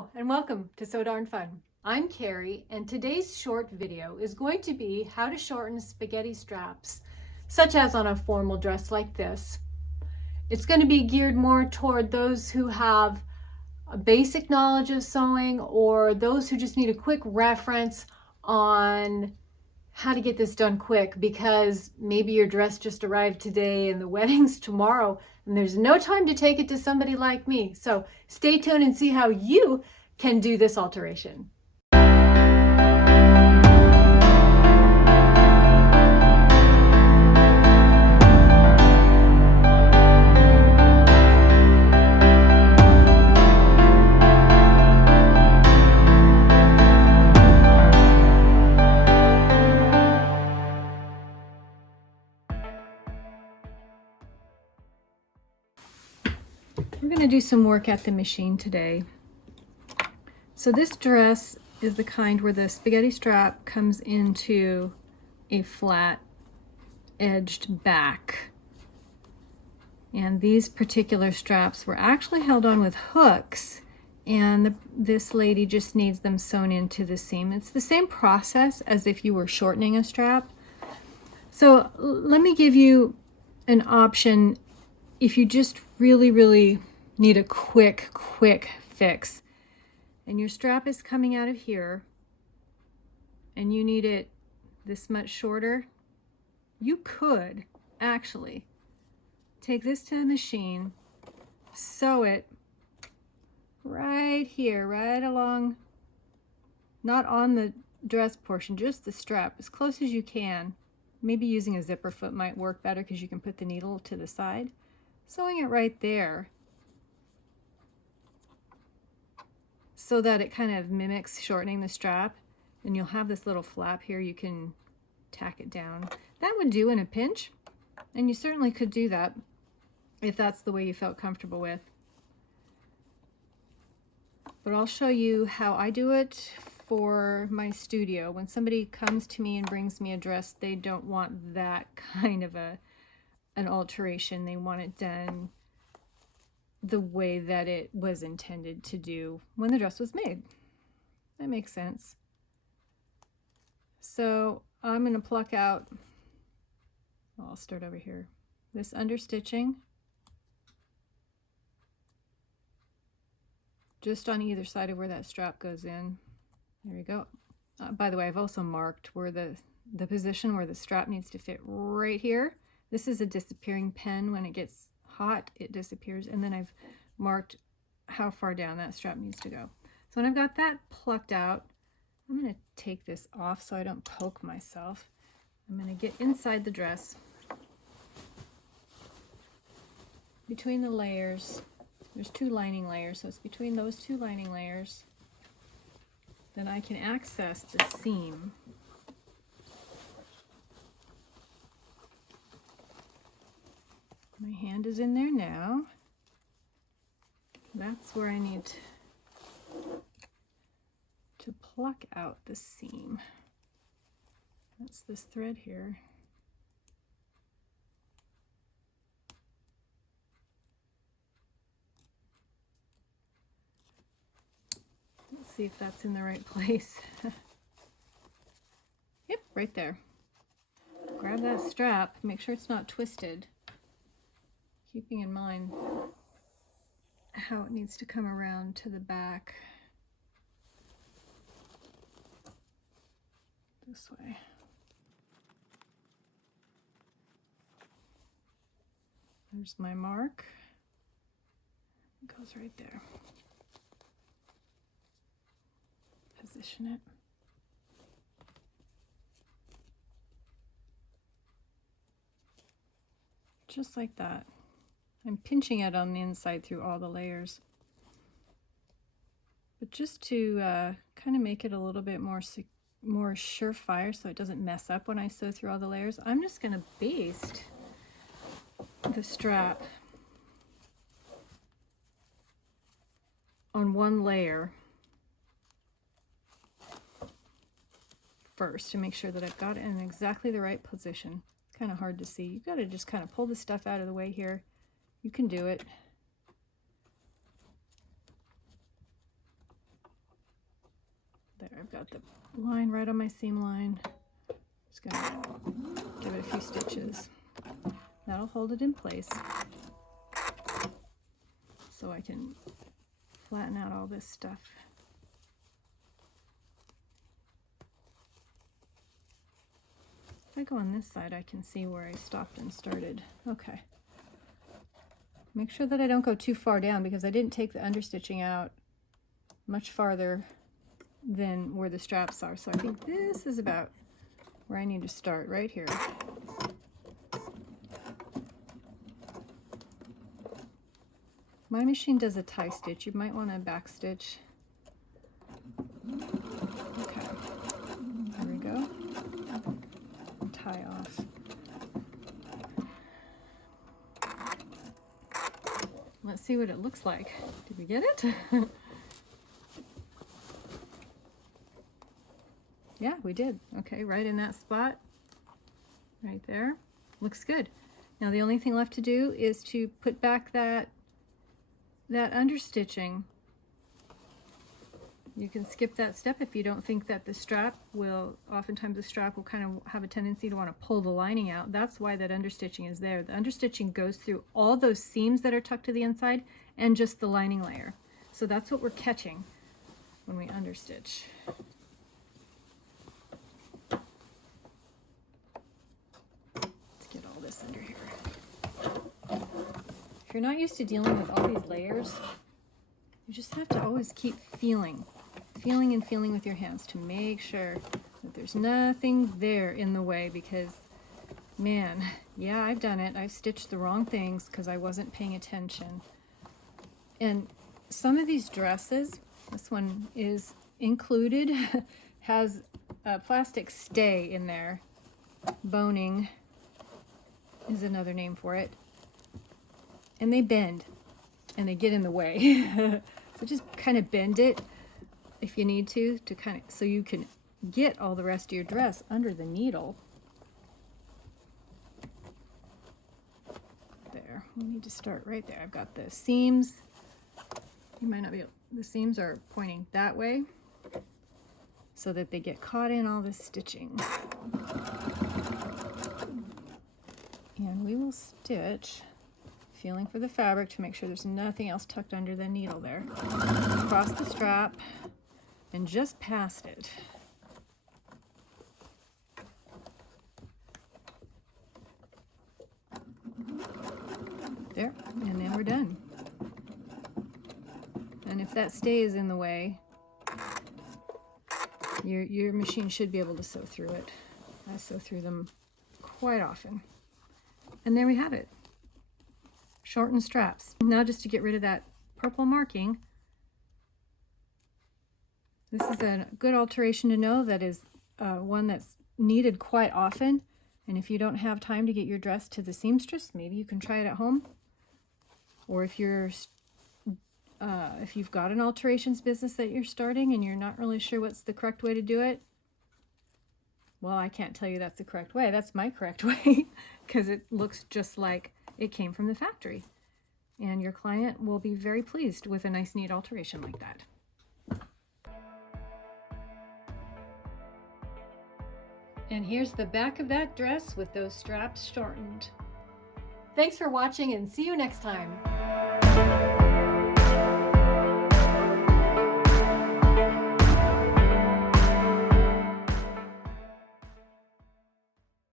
Hello and welcome to So Darn Fun. I'm Carrie and today's short video is going to be how to shorten spaghetti straps, such as on a formal dress like this. It's going to be geared more toward those who have a basic knowledge of sewing or those who just need a quick reference on how to get this done quick because maybe your dress just arrived today and the wedding's tomorrow and there's no time to take it to somebody like me. So stay tuned and see how you can do this alteration. We're going to do some work at the machine today. So this dress is the kind where the spaghetti strap comes into a flat edged back. And these particular straps were actually held on with hooks, and this lady just needs them sewn into the seam. It's the same process as if you were shortening a strap. So let me give you an option if you just really need a quick fix and your strap is coming out of here and you need it this much shorter. You could actually take this to the machine, sew it right here, right along, not on the dress portion, just the strap, as close as you can. Maybe using a zipper foot might work better because you can put the needle to the side. Sewing it right there so that it kind of mimics shortening the strap, and you'll have this little flap here. You can tack it down. That would do in a pinch, and you certainly could do that if that's the way you felt comfortable with. But I'll show you how I do it for my studio. When somebody comes to me and brings me a dress, they don't want that kind of an alteration. They want it done the way that it was intended to do when the dress was made. That makes sense. So I'm going to pluck out, well, I'll start over here, this understitching just on either side of where that strap goes in. There we go. By the way, I've also marked where the position where the strap needs to fit right here. This is a disappearing pen. When it gets hot, it disappears, and then I've marked how far down that strap needs to go. So when I've got that plucked out, I'm going to take this off so I don't poke myself. I'm going to get inside the dress, between the layers. There's two lining layers, so it's between those two lining layers that I can access the seam. My hand is in there now. That's where I need to pluck out the seam. That's this thread here. Let's see if that's in the right place. Yep, right there. Grab that strap, make sure it's not twisted, keeping in mind how it needs to come around to the back. This way. There's my mark. It goes right there. Position it. Just like that. I'm pinching it on the inside through all the layers. But just to kind of make it a little bit more surefire so it doesn't mess up when I sew through all the layers, I'm just going to baste the strap on one layer first to make sure that I've got it in exactly the right position. It's kind of hard to see. You've got to just kind of pull the stuff out of the way here. You can do it. I've got the line right on my seam line. Just gonna give it a few stitches. That'll hold it in place so I can flatten out all this stuff. If I go on this side, I can see where I stopped and started. Okay. Make sure that I don't go too far down because I didn't take the understitching out much farther than where the straps are. So I think this is about where I need to start, right here. My machine does a tie stitch. You might want to back stitch. Okay, there we go. Tie off. Let's see what it looks like. Did we get it? Yeah, we did. Okay, right in that spot. Right there. Looks good. Now the only thing left to do is to put back that understitching. You can skip that step if you don't think that the strap will, oftentimes the strap will kind of have a tendency to want to pull the lining out. That's why that understitching is there. The understitching goes through all those seams that are tucked to the inside and just the lining layer. So that's what we're catching when we understitch. Let's get all this under here. If you're not used to dealing with all these layers, you just have to always keep feeling and feeling with your hands to make sure that there's nothing there in the way, because man, yeah, I've done it. I've stitched the wrong things because I wasn't paying attention. And some of these dresses, this one is included, has a plastic stay in there. Boning is another name for it. And they bend and they get in the way. So just kind of bend it if you need to kind of, so you can get all the rest of your dress under the needle. There, we need to start right there. I've got the seams. You might not be able, the seams are pointing that way so that they get caught in all this stitching. And we will stitch, feeling for the fabric to make sure there's nothing else tucked under the needle there. Across the strap and just past it. There, and then we're done. And if that stays in the way, your machine should be able to sew through it. I sew through them quite often. And there we have it. Shortened straps. Now just to get rid of that purple marking, this is a good alteration to know that is one that's needed quite often. And if you don't have time to get your dress to the seamstress, maybe you can try it at home. Or if you've got an alterations business that you're starting and you're not really sure what's the correct way to do it, well, I can't tell you that's the correct way. That's my correct way because it looks just like it came from the factory. And your client will be very pleased with a nice, neat alteration like that. And here's the back of that dress with those straps shortened. Thanks for watching and see you next time.